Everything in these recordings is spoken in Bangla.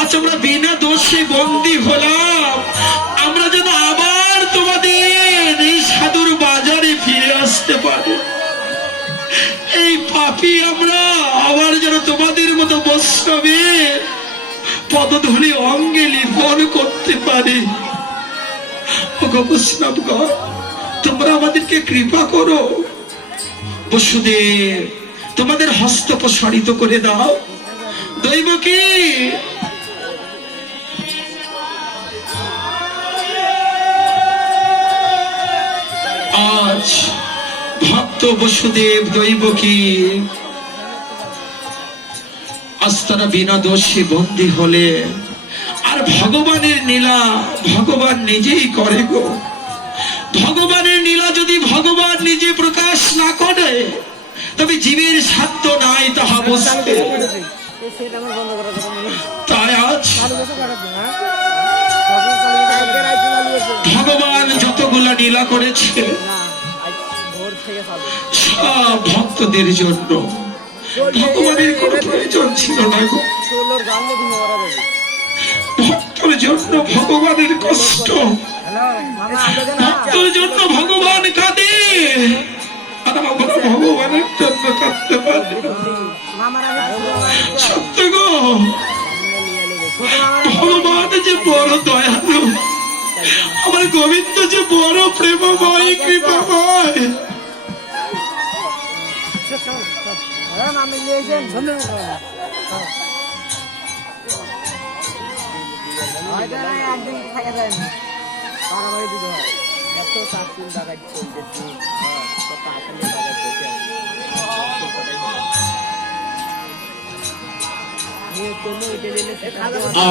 আজ আমরা বিনা দোষে বন্দী হলাম, আমরা যেন আবার তোমাদের এই সাধুর বাজারে ফিরে আসতে পারি। এই পাপী আমরা আবার যেন তোমাদের মতো বৈষ্ণবের পদধূলি অঙ্গে লিপন করতে পারি। বৈষ্ণবগণ, তোমরা আমাদেরকে কৃপা করো। বসুদেব, তোমাদের হস্ত প্রসারিত করে দাও। দৈবকী, আজ ভক্ত বসুদেব দৈবকী আজ তারা বিনা দোষে বন্দী হলে, আর ভগবানের লীলা ভগবান নিজেই করে গো। ভগবানের লীলা যদি ভগবান নিজে প্রকাশ না করে, তবে জীবের সাধ্য নাই তাহা বুঝতে। তাই আজ ভগবান যতগুলা লীলা করেছে সব ভক্তদের জন্য। ভগবানের কোনো প্রয়োজন ছিল না গো। ভক্তর জন্য ভগবানের কষ্ট, ভক্তর জন্য ভগবান কাঁদে, আর আমরা ভগবানের জন্য কাঁদতে পারি। সত্য গো, ভগবান যে বড় দয়ালু, আমার গোবিন্দ যে বড় প্রেমময় কৃপাময়।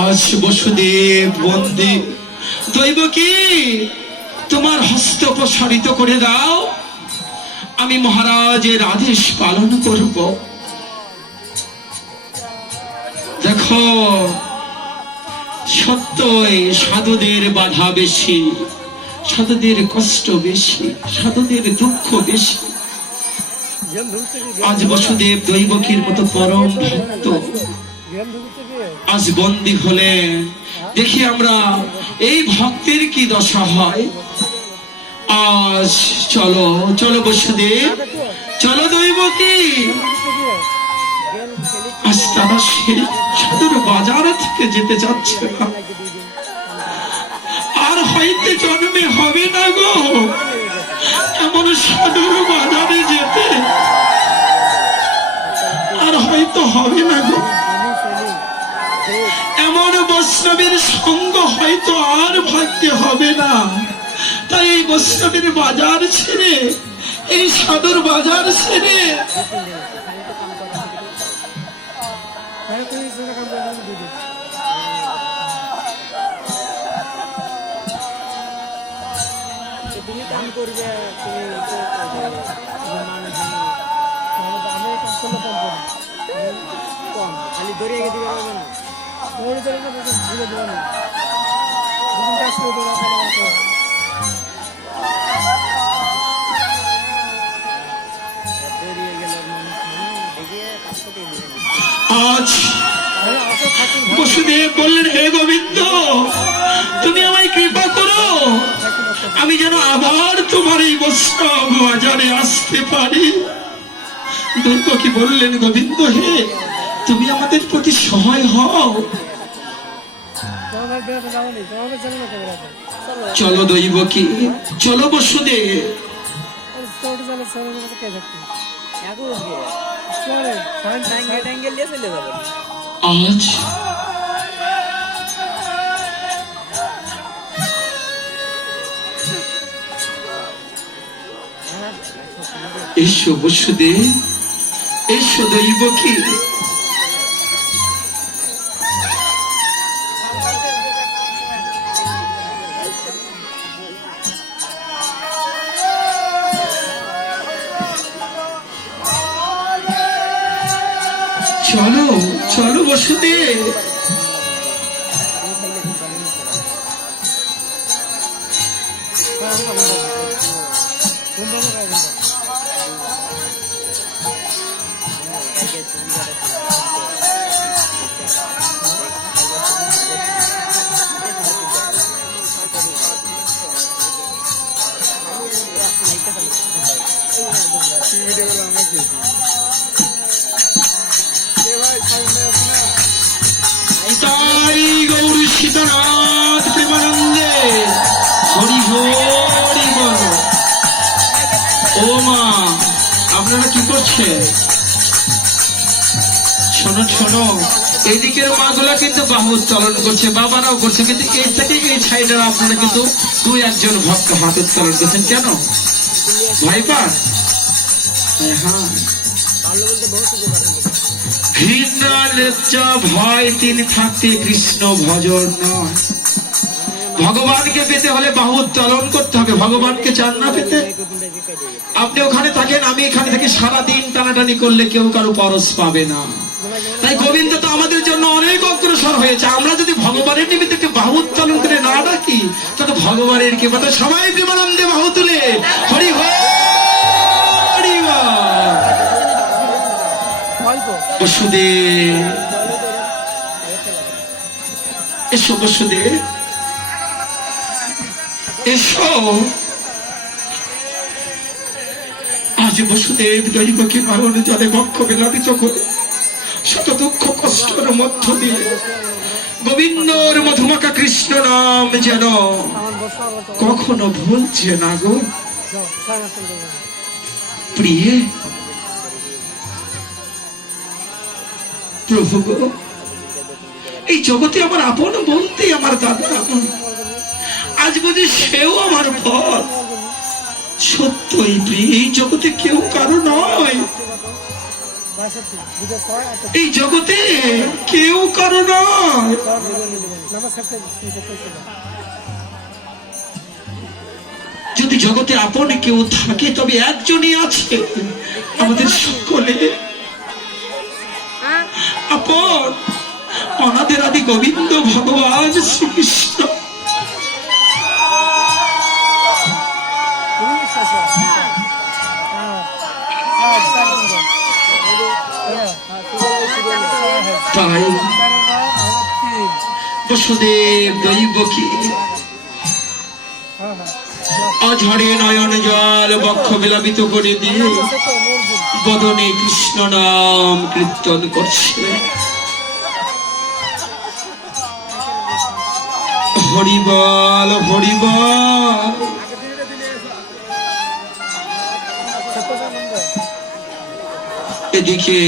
আজ বসুদেব বন্দী। দৈবকী, তোমার হস্ত প্রসারিত করে দাও, আমি মহারাজের আদেশ পালন করব। দেখো, সত্যই সাধুদের বাধা বেশি, সাধুদের কষ্ট বেশি, সাধুদের দুঃখ বেশি। আজ বসুদেব দৈবকীর মতো পরম ভক্ত আজ বন্দী হলে, দেখি আমরা এই ভক্তের কি দশা হয়। আজ চলো চলো বসুদেব, চলো দৈবকী। আজ তারা সেই সাধুর বাজার থেকে যেতে চাচ্ছে না, আর হয়তো জন্মে হবে না গো এমন সাধুর বাজারে যেতে, আর হয়তো হবে না গো এমন বৈষ্ণবের সঙ্গ, হয়তো আর ভাগ্যে হবে না। তাই এই বৈষ্ণবের বাজার ছেড়ে, এই সাধুর বাজার ছেড়ে আজ বসুদেব বললেন, হে গোবিন্দ, তুমি আমায় কৃপা করো, আমি যেন আবার তোমার এই বৈষ্ণব বাজারে আসতে পারি। দৈবকী বললেন, গোবিন্দ হে, তুমি আমাদের প্রতি সহায় হও। চলো দৈবকী, চলো বসুদেব। আজ এসো বসুদেব, এসো দৈবকী। চলো চলো বসুদেব। সীতানাথ প্রেমানন্দে হরি হরি বল। ও মা, আপনারা কি করছেন? শোনো শোনো, এইদিকের মা গুলা কিন্তু বাহু উত্তোলন করছে, বাবারাও করছে, কিন্তু এই থেকে এই সাইডের আপনারা কিন্তু দুই একজন ভক্ত হাত উত্তোলন করছেন। কেন ভাইপা? হ্যাঁ, ঘৃণা লজ্জা ভয় তিন থাকতে কৃষ্ণ ভজন নয়। ভগবানকে পেতে হলে বাহু উত্তোলন করতে হবে। ভগবানকে চান না পেতে? আপনি ওখানে থাকেন, আমি এখানে থাকি, সারাদিন টানাটানি করলে কেউ কারো পরশ পাবে না। তাই গোবিন্দ তো আমাদের জন্য অনেক অগ্রসর হয়েছে। আমরা যদি ভগবানের নিমিত্তে বাহু উত্তোলন করে না ডাকি, তাহলে ভগবানের কি কথা? সবাই প্রেমানন্দে বাহু তুলে হরি হরি বসুদেব। এসো বসুদেব, এসো। আজ বসুদেব দৈবকে মারণ জলে বক্ষ বেলাপিত করে শত দুঃখ কষ্টের মধ্য দিয়ে গোবিন্দর মধুমাখা কৃষ্ণ নাম যেন কখনো ভুলছে না গো। প্রিয়ে প্রভু গো, এই জগতে আমার আপন বলতে আমার দাদা আপন, আজ বুঝি সেও আমার ফল। সত্যই প্রিয়, এই জগতে কেউ কারো নয়, এই জগতে কেউ কারো নয়। যদি জগতে আপন কেউ থাকে তবে একজনই আছে, আমাদের সকলে আপন অনাদের আদি গোবিন্দ ভগবান শ্রীকৃষ্ণ। তাই বসুদেব দৈবকী অঝরে নয়ন জল বক্ষ বিলাপিত করে দিয়ে বদনে কৃষ্ণ নাম কীর্তন করছে। হরিবল হরিবল। এদিকে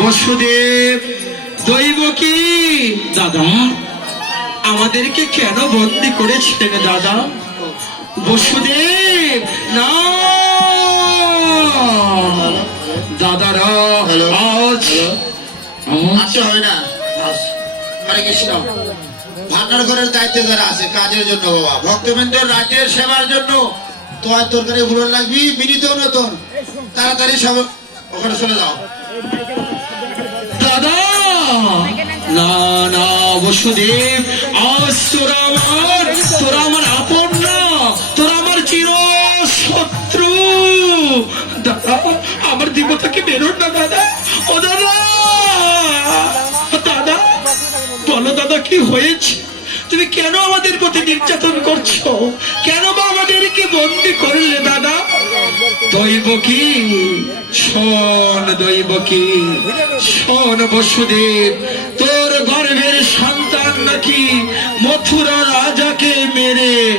বসুদেব দৈবকী দাদা আমাদেরকে কেন বন্দী করেছিলেন দাদা? বসুদেব না দাদারা আজ হয় না। হরে কৃষ্ণ। ভান্ডার ঘরের দায়িত্বে যারা আছে কাজের জন্য বাবা, ভক্তবৃন্দ রাজ্যের সেবার জন্য তোর তরকারি ভুলন লাগবি, বিনীত নতুন তাড়াতাড়ি সব ওখানে চলে যাও। দাদা না না বসুদেব, আজ তোরা আমার আপন না, তোরা আমার চির শত্রু। দাদা আমার দেবতাকে বেরোন না দাদা। ও দাদা, দাদা বলো দাদা কি হয়েছে? তুমি কেন আমাদের প্রতি নির্যাতন করছো? কেন বা আমাদেরকে বন্দী করলে দাদা? দৈবকী শোন, দৈবকী শোন বসুদেব, তোর গর্ভের সন্তান নাকি মথুরা রাজাকে